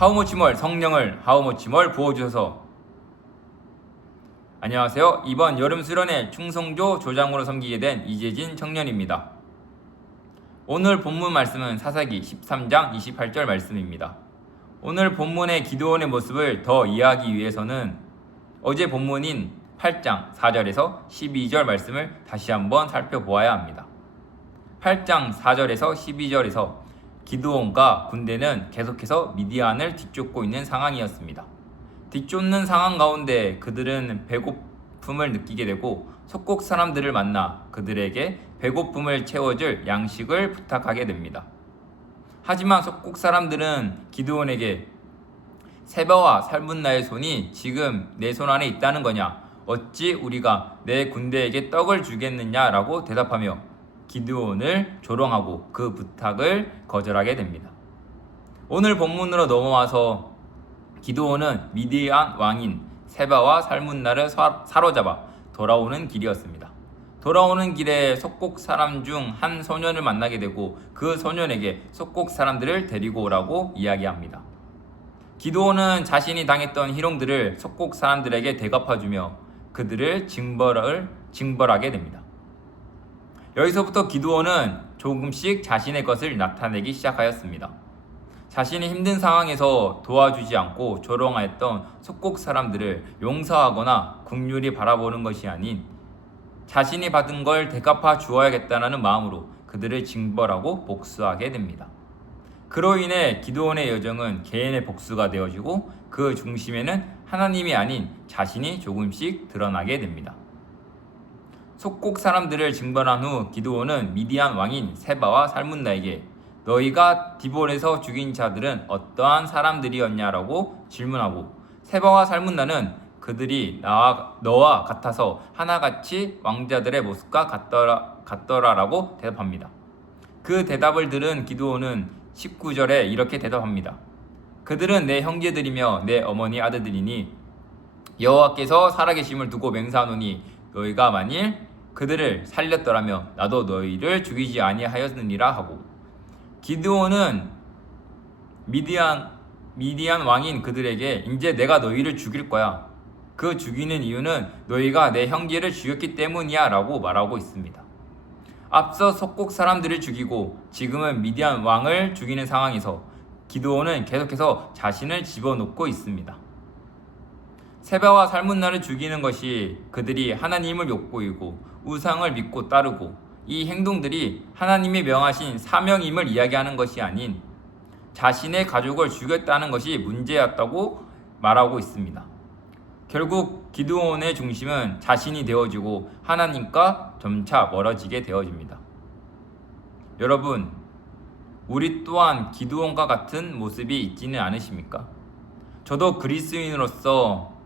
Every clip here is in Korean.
하우머치몰 성령을 하우머치몰 부어주셔서. 안녕하세요. 이번 여름 수련회 충성조 조장으로 섬기게 된 이재진 청년입니다. 오늘 본문 말씀은 사사기 13장 28절 말씀입니다. 오늘 본문의 기드온의 모습을 더 이해하기 위해서는 어제 본문인 8장 4절에서 12절 말씀을 다시 한번 살펴보아야 합니다. 8장 4절에서 12절에서 기드온과 군대는 계속해서 미디안을 뒤쫓고 있는 상황이었습니다. 뒤쫓는 상황 가운데 그들은 배고픔을 느끼게 되고 속국 사람들을 만나 그들에게 배고픔을 채워줄 양식을 부탁하게 됩니다. 하지만 속국 사람들은 기드온에게 세바와 살문나의 손이 지금 내 손 안에 있다는 거냐? 어찌 우리가 내 군대에게 떡을 주겠느냐라고 대답하며 기드온을 조롱하고 그 부탁을 거절하게 됩니다. 오늘 본문으로 넘어와서 기드온은 미디안 왕인 세바와 살문나를 사로잡아 돌아오는 길이었습니다. 돌아오는 길에 속국 사람 중 한 소년을 만나게 되고 그 소년에게 속국 사람들을 데리고 오라고 이야기합니다. 기드온은 자신이 당했던 희롱들을 속국 사람들에게 대갚아주며 그들을 징벌하게 됩니다. 여기서부터 기드온은 조금씩 자신의 것을 나타내기 시작하였습니다. 자신이 힘든 상황에서 도와주지 않고 조롱하였던 속국 사람들을 용서하거나 긍휼히 바라보는 것이 아닌 자신이 받은 걸 되갚아 주어야겠다는 마음으로 그들을 징벌하고 복수하게 됩니다. 그로 인해 기드온의 여정은 개인의 복수가 되어지고 그 중심에는 하나님이 아닌 자신이 조금씩 드러나게 됩니다. 속국 사람들을 징벌한 후 기드온은 미디안 왕인 세바와 살문나에게 너희가 디볼에서 죽인 자들은 어떠한 사람들이었냐라고 질문하고 세바와 살문나는 그들이 너와 같아서 하나같이 왕자들의 모습과 같더라라고 대답합니다. 그 대답을 들은 기드온은 19절에 이렇게 대답합니다. 그들은 내 형제들이며 내 어머니 아들들이니 여호와께서 살아계심을 두고 맹세하노니 너희가 만일 그들을 살렸더라면 나도 너희를 죽이지 아니하였느니라 하고 기드온은 미디안 왕인 그들에게 이제 내가 너희를 죽일 거야. 그 죽이는 이유는 너희가 내 형제를 죽였기 때문이야 라고 말하고 있습니다. 앞서 속국 사람들을 죽이고 지금은 미디안 왕을 죽이는 상황에서 기드온은 계속해서 자신을 집어넣고 있습니다. 세바와 살문나를 죽이는 것이 그들이 하나님을 욕보이고 우상을 믿고 따르고 이 행동들이 하나님이 명하신 사명임을 이야기하는 것이 아닌 자신의 가족을 죽였다는 것이 문제였다고 말하고 있습니다. 결국 기드온의 중심은 자신이 되어지고 하나님과 점차 멀어지게 되어집니다. 여러분, 우리 또한 기드온과 같은 모습이 있지는 않으십니까? 저도 그리스도인으로서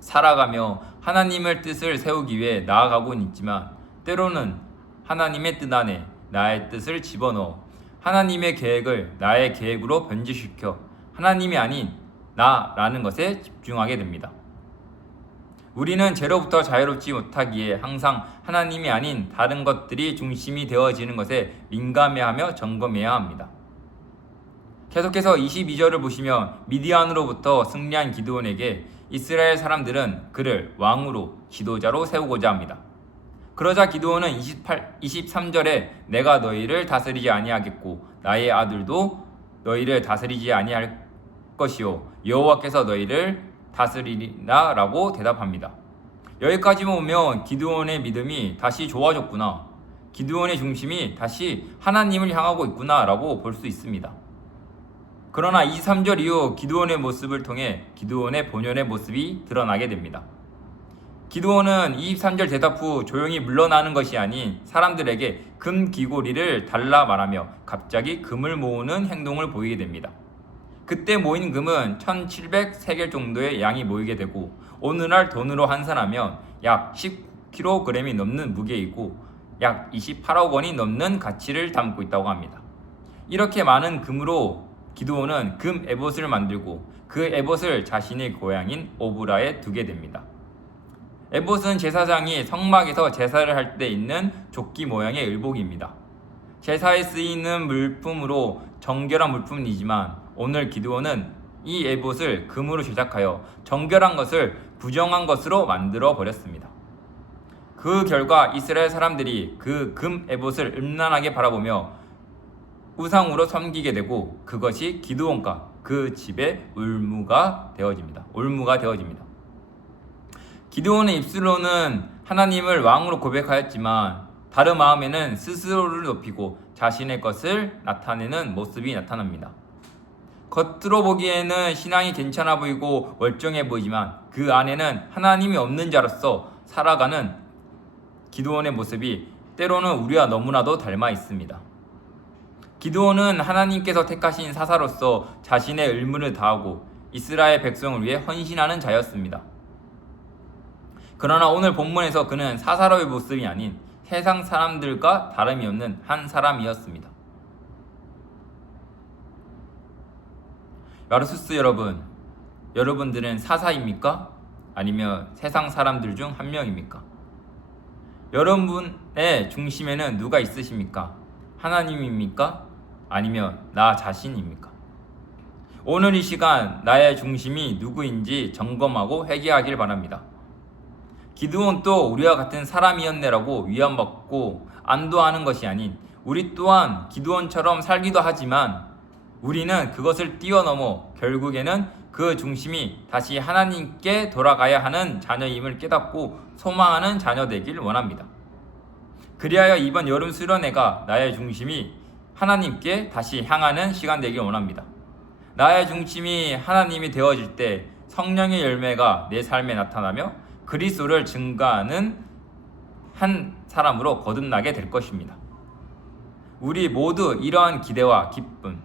살아가며 하나님의 뜻을 세우기 위해 나아가고는 있지만 때로는 하나님의 뜻 안에 나의 뜻을 집어넣어 하나님의 계획을 나의 계획으로 변질시켜 하나님이 아닌 나라는 것에 집중하게 됩니다. 우리는 죄로부터 자유롭지 못하기에 항상 하나님이 아닌 다른 것들이 중심이 되어지는 것에 민감해하며 점검해야 합니다. 계속해서 22절을 보시면 미디안으로부터 승리한 기드온에게 이스라엘 사람들은 그를 왕으로 지도자로 세우고자 합니다. 그러자 기드온은 23절에 내가 너희를 다스리지 아니하겠고 나의 아들도 너희를 다스리지 아니할 것이요 여호와께서 너희를 다스리리라 라고 대답합니다. 여기까지만 보면 기드온의 믿음이 다시 좋아졌구나, 기드온의 중심이 다시 하나님을 향하고 있구나 라고 볼 수 있습니다. 그러나 23절 이후 기드온의 모습을 통해 기드온의 본연의 모습이 드러나게 됩니다. 기드온은 23절 대답 후 조용히 물러나는 것이 아닌 사람들에게 금 귀고리를 달라 말하며 갑자기 금을 모으는 행동을 보이게 됩니다. 그때 모인 금은 1700세겔 정도의 양이 모이게 되고 오늘날 돈으로 환산하면 약 10kg이 넘는 무게이고 약 28억 원이 넘는 가치를 담고 있다고 합니다. 이렇게 많은 금으로 기드온은 금 에봇을 만들고 그 에봇을 자신의 고향인 오브라에 두게 됩니다. 에봇은 제사장이 성막에서 제사를 할 때 입는 조끼 모양의 의복입니다. 제사에 쓰이는 물품으로 정결한 물품이지만 오늘 기드온은 이 에봇을 금으로 제작하여 정결한 것을 부정한 것으로 만들어 버렸습니다. 그 결과 이스라엘 사람들이 그 금 에봇을 음란하게 바라보며 우상으로 섬기게 되고 그것이 기드온과 그 집의 올무가 되어집니다. 기드온의 입술로는 하나님을 왕으로 고백하였지만 다른 마음에는 스스로를 높이고 자신의 것을 나타내는 모습이 나타납니다. 겉으로 보기에는 신앙이 괜찮아 보이고 멀쩡해 보이지만 그 안에는 하나님이 없는 자로서 살아가는 기드온의 모습이 때로는 우리와 너무나도 닮아 있습니다. 기드온은 하나님께서 택하신 사사로서 자신의 의무를 다하고 이스라엘 백성을 위해 헌신하는 자였습니다. 그러나 오늘 본문에서 그는 사사로의 모습이 아닌 세상 사람들과 다름이 없는 한 사람이었습니다. 야르수스 여러분, 여러분들은 사사입니까? 아니면 세상 사람들 중 한 명입니까? 여러분의 중심에는 누가 있으십니까? 하나님입니까? 아니면 나 자신입니까? 오늘 이 시간 나의 중심이 누구인지 점검하고 회개하길 바랍니다. 기드온도 우리와 같은 사람이었네라고 위안받고 안도하는 것이 아닌 우리 또한 기드온처럼 살기도 하지만 우리는 그것을 뛰어넘어 결국에는 그 중심이 다시 하나님께 돌아가야 하는 자녀임을 깨닫고 소망하는 자녀 되길 원합니다. 그리하여 이번 여름 수련회가 나의 중심이 하나님께 다시 향하는 시간 되길 원합니다. 나의 중심이 하나님이 되어질 때 성령의 열매가 내 삶에 나타나며 그리스도를 증거하는 한 사람으로 거듭나게 될 것입니다. 우리 모두 이러한 기대와 기쁨,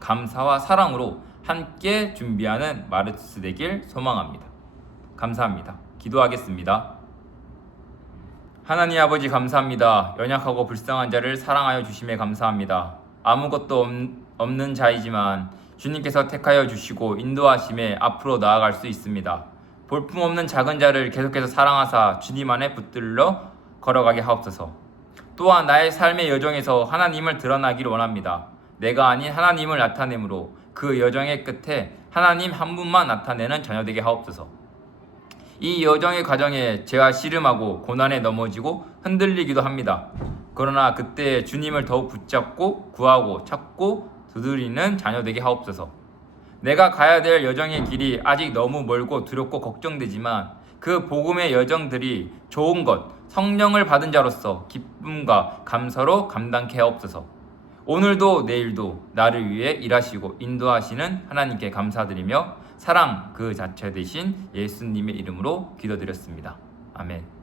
감사와 사랑으로 함께 준비하는 마르투스 되길 소망합니다. 감사합니다. 기도하겠습니다. 하나님 아버지 감사합니다. 연약하고 불쌍한 자를 사랑하여 주심에 감사합니다. 아무것도 없는 자이지만 주님께서 택하여 주시고 인도하심에 앞으로 나아갈 수 있습니다. 볼품없는 작은 자를 계속해서 사랑하사 주님 안에 붙들러 걸어가게 하옵소서. 또한 나의 삶의 여정에서 하나님을 드러나기를 원합니다. 내가 아닌 하나님을 나타내므로 그 여정의 끝에 하나님 한 분만 나타내는 자녀 되게 하옵소서. 이 여정의 과정에 제가 씨름하고 고난에 넘어지고 흔들리기도 합니다. 그러나 그때 주님을 더욱 붙잡고 구하고 찾고 두드리는 자녀 되게 하옵소서. 내가 가야 될 여정의 길이 아직 너무 멀고 두렵고 걱정되지만 그 복음의 여정들이 좋은 것, 성령을 받은 자로서 기쁨과 감사로 감당케 하옵소서. 오늘도 내일도 나를 위해 일하시고 인도하시는 하나님께 감사드리며 사랑 그 자체 되신 예수님의 이름으로 기도드렸습니다. 아멘.